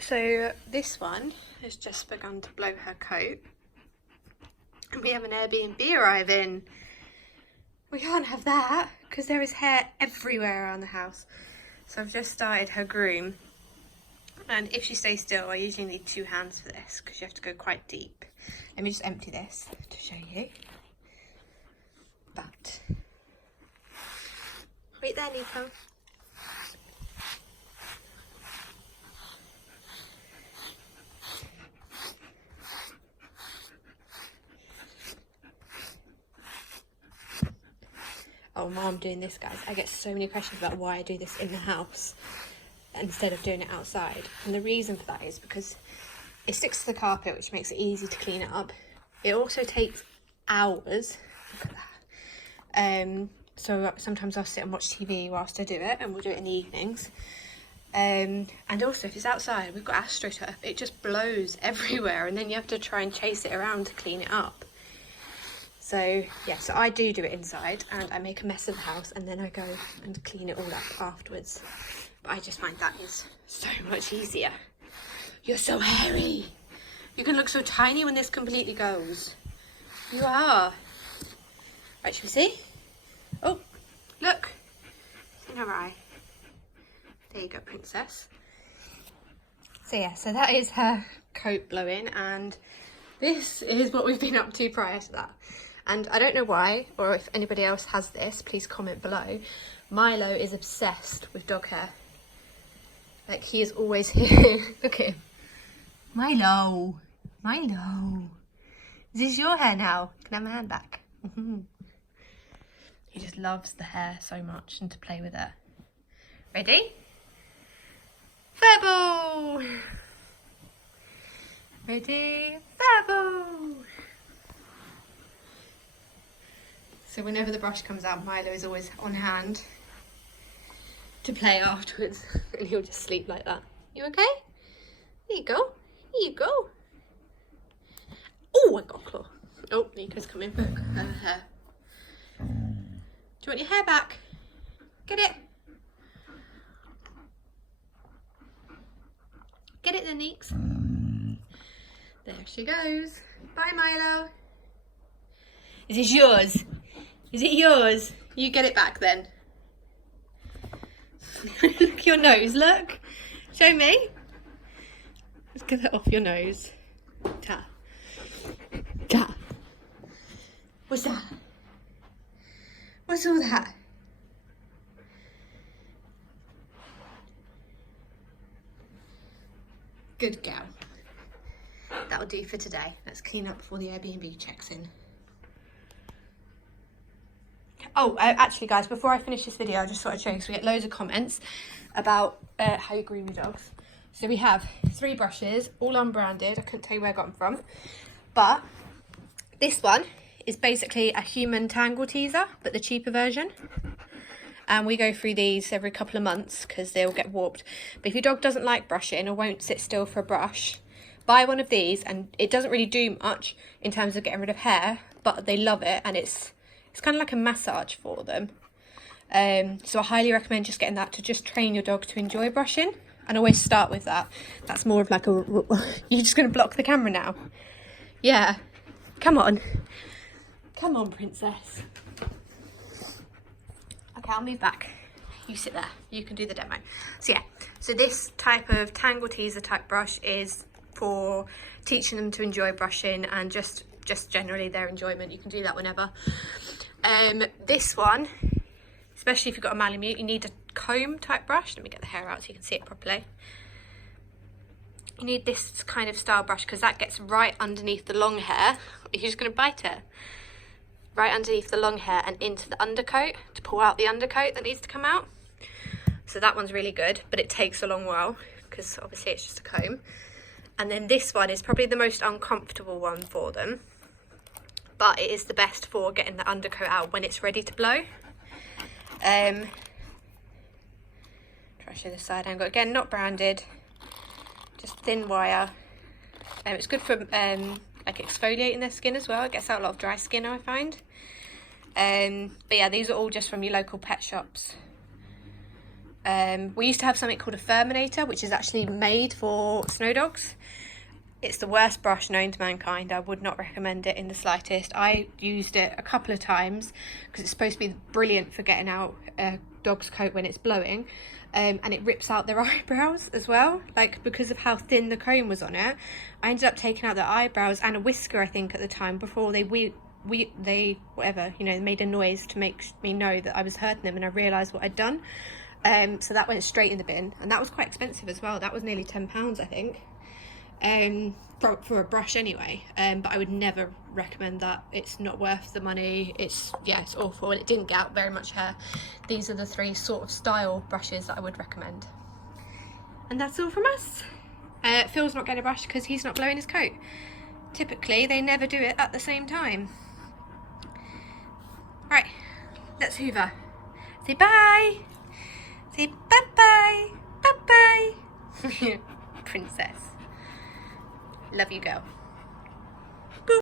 So this one has just begun to blow her coat. And we have an Airbnb arriving. We can't have that because there is hair everywhere around the house. So I've just started her groom. And if she stays still, I usually need 2 hands for this because you have to go quite deep. Let me just empty this to show you. But wait there, Nico. Oh, while I'm doing this, guys, I get so many questions about why I do this in the house instead of doing it outside. And the reason for that is because it sticks to the carpet, which makes it easy to clean it up. It also takes hours. Look at that. So sometimes I'll sit and watch TV whilst I do it, and we'll do it in the evenings. And also, if it's outside, we've got AstroTurf. It just blows everywhere, and then you have to try and chase it around to clean it up. So yeah, so I do it inside, and I make a mess of the house, and then I go and clean it all up afterwards. But I just find that is so much easier. You're so hairy. You can look so tiny when this completely goes. You are. Right, shall we see? Oh, look. It's in her eye. There you go, princess. So yeah, so that is her coat blowing, and this is what we've been up to prior to that. And I don't know why, or if anybody else has this, please comment below. Milo is obsessed with dog hair. Like, he is always here. Look at him. Milo. Milo. Is this your hair now? Can I have my hand back? He just loves the hair so much and to play with it. Ready? Verbal. Ready? Verbal. So whenever the brush comes out, Milo is always on hand to play afterwards, and he'll just sleep like that. You okay? There you go. Here you go. Oh, I got a claw. Oh, Nico's coming. Look at her hair. Do you want your hair back? Get it. Get it then, Neeks. There she goes. Bye, Milo. Is this yours? Is it yours? You get it back then. Look at your nose, look. Show me. Let's get it off your nose. Ta. Ta. What's that? What's all that? Good girl. That'll do for today. Let's clean up before the Airbnb checks in. Oh, actually, guys, before I finish this video, I just thought I'd show you, because we get loads of comments about how you groom your dogs. So we have 3 brushes, all unbranded. I couldn't tell you where I got them from. But this one is basically a human tangle teaser, but the cheaper version. And we go through these every couple of months because they'll get warped. But if your dog doesn't like brushing or won't sit still for a brush, buy one of these, and it doesn't really do much in terms of getting rid of hair, but they love it, and it's kind of like a massage for them. So I highly recommend just getting that to just train your dog to enjoy brushing, and always start with that. That's more of like a... You're just going to block the camera now? Yeah. Come on. Come on, princess. Okay, I'll move back. You sit there. You can do the demo. So yeah, so this type of tangle teaser type brush is for teaching them to enjoy brushing and just generally their enjoyment. You can do that whenever. This one, especially if you've got a Malamute, you need a comb type brush. Let me get the hair out so you can see it properly. You need this kind of style brush because that gets right underneath the long hair. You're just going to bite it. Right underneath the long hair and into the undercoat to pull out the undercoat that needs to come out. So that one's really good, but it takes a long while because obviously it's just a comb. And then this one is probably the most uncomfortable one for them, but it is the best for getting the undercoat out when it's ready to blow. Try to show the side angle. Again, not branded, just thin wire. It's good for like exfoliating their skin as well. It gets out a lot of dry skin, I find. But yeah, these are all just from your local pet shops. We used to have something called a Furminator, which is actually made for snow dogs. It's the worst brush known to mankind. I would not recommend it in the slightest. I used it a couple of times because it's supposed to be brilliant for getting out a dog's coat when it's blowing, and it rips out their eyebrows as well. Like, because of how thin the comb was on it, I ended up taking out their eyebrows and a whisker, I think, at the time, before they whatever, you know, made a noise to make me know that I was hurting them, and I realised what I'd done. So that went straight in the bin, and that was quite expensive as well. That was nearly £10, I think. For a brush anyway, but I would never recommend that. It's not worth the money. It's awful, and it didn't get out very much hair. These are the 3 sort of style brushes that I would recommend. And that's all from us. Phil's not getting a brush because he's not blowing his coat. Typically they never do it at the same time. Right, let's hoover. Say bye. Say bye bye. Bye bye. Princess. Love you, girl.